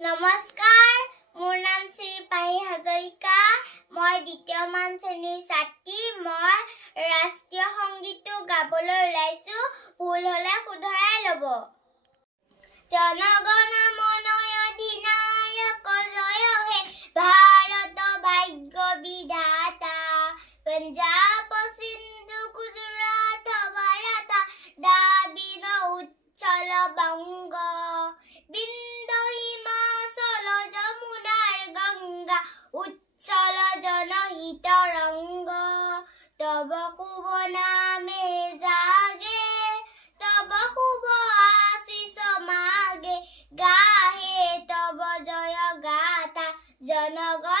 নমস্কাৰ, মোৰ নাম শ্ৰী পাহি হাজৰিকা। মই দ্বিতীয় মান শ্ৰেণীৰ ছাত্ৰী। মই ৰাষ্ট্ৰীয় সংগীতটো গাবলৈ ওলাইছো। ভুল হলে শুধৰাই ল'ব। জনগণ মন অধিনায়ক জয় হে ভাৰত ভাগ্য বিধাতা। পঞ্জাব সিন্ধু গুজৰাট মাৰাঠা দ্ৰাবিড় উচ্চল বংগ। উচ্চল জনহিত ৰংগ। তব শুভ নামে জাগে, তব শুভ আশিষ মাগে। গাহে তব জয় গাথা জনগণ।